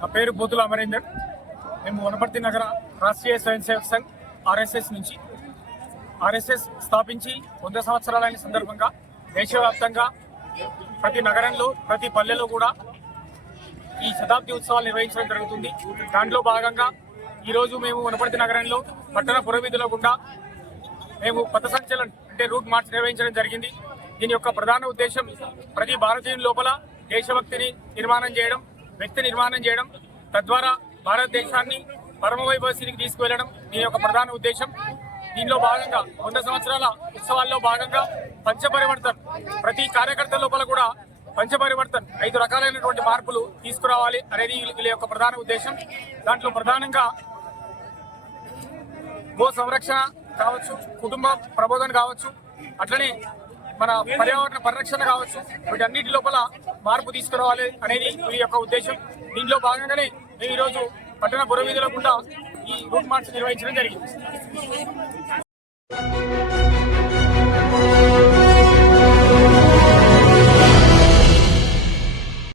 నా పేరు బూతుల అమరేందర్. మేము వనపర్తి నగర రాష్ట్రీయ స్వయం సేవక్ సంఘ్ ఆర్ఎస్ఎస్ నుంచి. ఆర్ఎస్ఎస్ స్థాపించి వంద సంవత్సరాలైన సందర్భంగా దేశవ్యాప్తంగా ప్రతి నగరంలో ప్రతి పల్లెలో కూడా ఈ శతాబ్ది ఉత్సవాలు నిర్వహించడం జరుగుతుంది. దాంట్లో భాగంగా ఈరోజు మేము వనపర్తి నగరంలో పట్టణ పురవీధుల గుండా మేము పథ సంచలన అంటే రూట్ మార్చ్ నిర్వహించడం జరిగింది. దీని యొక్క ప్రధాన ఉద్దేశం ప్రతి భారతీయుని లోపల దేశభక్తిని నిర్మాణం చేయడం వ్యక్తి నిర్మాణం చేయడం తద్వారా భారతదేశాన్ని పరమవైభవ స్థితికి తీసుకువెళ్ళడం. దీని యొక్క ప్రధాన ఉద్దేశం దీనిలో భాగంగా వంద సంవత్సరాల ఉత్సవాల్లో భాగంగా పంచపరివర్తన్. ప్రతి కార్యకర్త లోపల కూడా పంచపరివర్తన్. ఐదు రకాలైనటువంటి మార్పులు తీసుకురావాలి అనేది వీళ్ళ యొక్క ప్రధాన ఉద్దేశం. దాంట్లో ప్రధానంగా గో సంరక్షణ కావచ్చు కుటుంబ ప్రబోధన కావచ్చు అట్లనే మన పర్యావరణ పరిరక్షణ కావచ్చు. వీటన్నిటి లోపల మార్పు తీసుకురావాలి అనేది వీరి యొక్క ఉద్దేశం. దీంట్లో భాగంగానే మేము ఈరోజు పట్టణ పురవీధుల గుండా ఈ రూట్ మార్చ్ నిర్వహించడం జరిగింది.